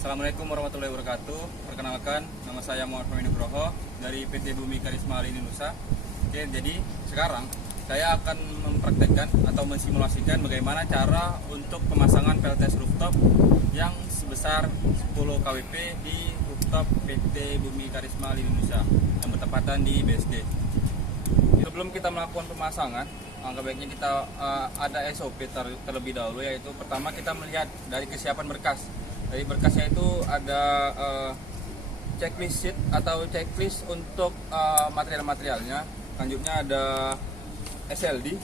Assalamualaikum warahmatullahi wabarakatuh. Perkenalkan, nama saya Muhammad Nugroho dari PT Bumi Karisma Indonesia. Oke, jadi sekarang saya akan mempraktekkan atau mensimulasikan bagaimana cara untuk pemasangan PLTS rooftop yang sebesar 10 kWp di rooftop PT Bumi Karisma Indonesia yang bertepatan di BSD. Sebelum kita melakukan pemasangan, angka baiknya kita ada SOP terlebih dahulu, yaitu pertama kita melihat dari kesiapan berkas. Dari berkasnya itu ada checklist sheet atau checklist untuk material-materialnya. Selanjutnya ada SLD,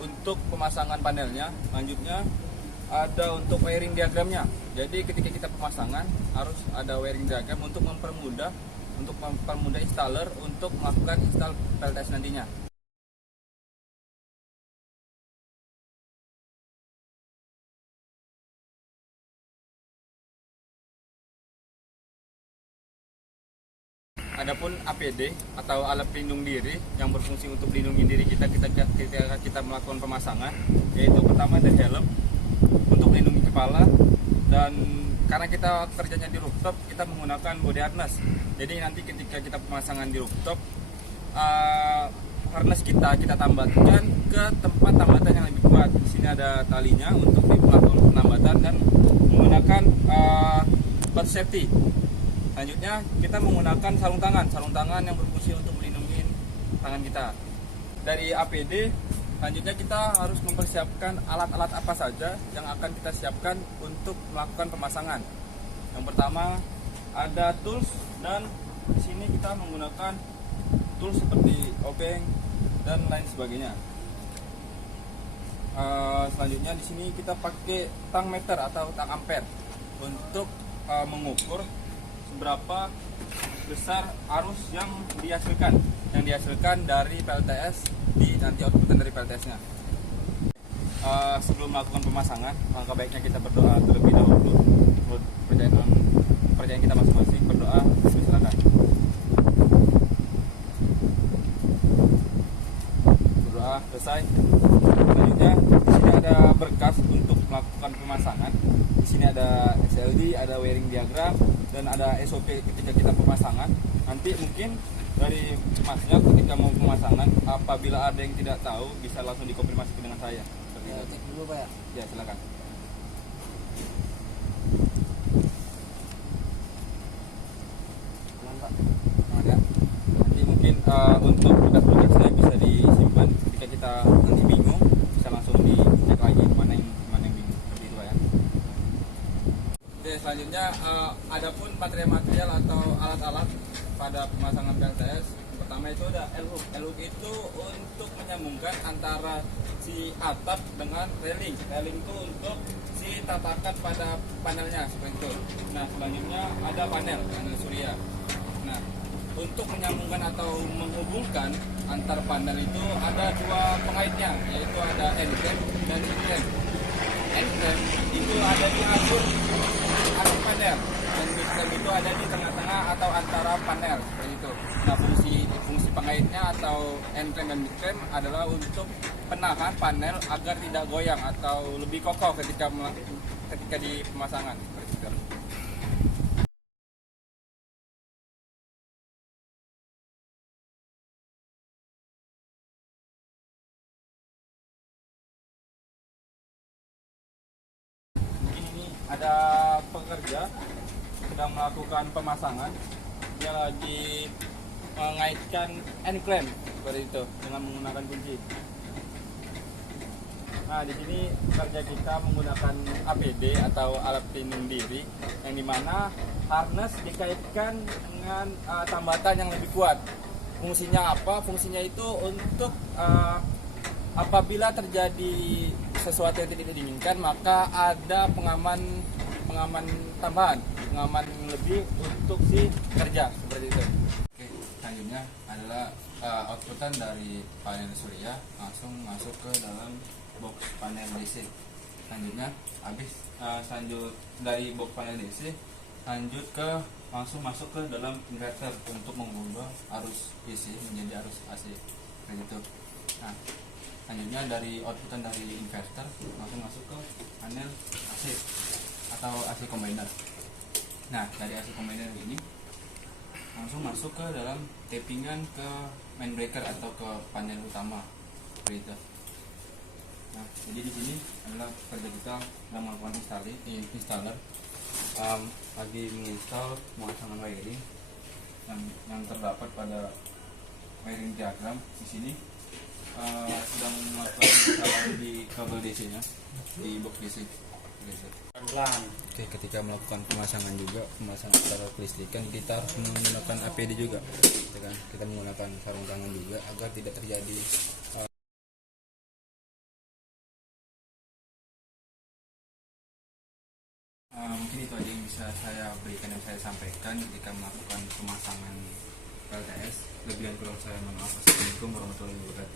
untuk pemasangan panelnya. Selanjutnya ada untuk wiring diagramnya. Jadi ketika kita pemasangan harus ada wiring diagram untuk mempermudah installer untuk melakukan install PLTS nantinya. Adapun APD atau alat pelindung diri yang berfungsi untuk melindungi diri kita ketika kita melakukan pemasangan, yaitu pertama ada helm untuk melindungi kepala, dan karena kita kerjanya di rooftop kita menggunakan body harness. Jadi nanti ketika kita pemasangan di rooftop, harness kita tambahkan ke tempat tambatan yang lebih kuat. Di sini ada talinya untuk melakukan penambatan dan menggunakan belt safety. Selanjutnya kita menggunakan sarung tangan yang berfungsi untuk melindungi tangan kita. Dari APD, selanjutnya kita harus mempersiapkan alat-alat apa saja yang akan kita siapkan untuk melakukan pemasangan. Yang pertama ada tools, dan di sini kita menggunakan tools seperti obeng dan lain sebagainya. Selanjutnya di sini kita pakai tang meter atau tang ampere untuk mengukur seberapa besar arus yang dihasilkan dari PLTS di nanti outputan dari PLTS-nya. Sebelum melakukan pemasangan, langkah baiknya kita berdoa terlebih dahulu. Percayaan kita masing-masing, berdoa, silakan. Berdoa selesai. Selanjutnya di sini ada berkas untuk melakukan pemasangan. Di sini ada SLD, ada wiring diagram, dan ada SOP ketika kita pemasangan. Nanti mungkin dari masnya ketika mau pemasangan, apabila ada yang tidak tahu bisa langsung dikonfirmasi dengan saya. Cek dulu Pak ya? Ya, silakan. Aman Pak. Ada. Nanti mungkin untuk berkas-berkas saya bisa disimpan. Ketika kita nanti bingung, bisa langsung dicek lagi mana yang bingung. Seperti itu Pak ya. Oke, selanjutnya adapun material-material atau alat-alat pada pemasangan PLTS. Pertama itu ada L-hook. L-hook itu untuk menyambungkan antara si atap dengan railing. Railing itu untuk si tatakan pada panelnya seperti itu. Nah, selanjutnya ada panel surya. Nah, untuk menyambungkan atau menghubungkan antar panel itu ada dua pengaitnya, yaitu ada end clamp dan mid clamp. End clamp itu ada di akhir panel, dan mid clamp itu ada di tengah-tengah atau antara panel seperti itu. Nah, fungsi pengaitnya atau end clamp dan mid clamp adalah untuk penahan panel agar tidak goyang atau lebih kokoh ketika di pemasangan seperti itu. Mungkin ini ada pekerja sedang melakukan pemasangan, dia lagi mengaitkan end clamp seperti itu dengan menggunakan kunci. Nah, di sini kerja kita menggunakan APD atau alat pelindung diri, yang dimana harness dikaitkan dengan tambatan yang lebih kuat. Fungsinya apa? Fungsinya itu untuk apabila terjadi sesuatu yang tidak diinginkan, maka ada pengaman tambahan, pengaman lebih untuk si kerja seperti itu. Oke, selanjutnya adalah outputan dari panel surya langsung masuk ke dalam box panel DC. Selanjutnya lanjut dari box panel DC langsung masuk ke dalam inverter untuk mengubah arus DC menjadi arus AC begitu. Nah, selanjutnya dari outputan dari inverter langsung masuk ke panel AC. atau AC combiner. Nah, dari AC combiner ini langsung masuk ke dalam tappingan ke main breaker atau ke panel utama seperti itu. Nah, jadi di sini adalah kerja kita dalam melakukan installer lagi menginstal pemasangan wiring yang terdapat pada wiring diagram di sini. Sedang melakukan install di kabel DC nya di box DC. Pelan-pelan. Oke, ketika melakukan pemasangan secara kelistrikan kita harus menggunakan APD juga, gitu kan? Kita menggunakan sarung tangan juga agar tidak terjadi mungkin itu aja yang bisa saya berikan dan saya sampaikan ketika melakukan pemasangan PLTS. Lebih dan kurang saya mohon maaf. Assalamualaikum warahmatullahi wabarakatuh.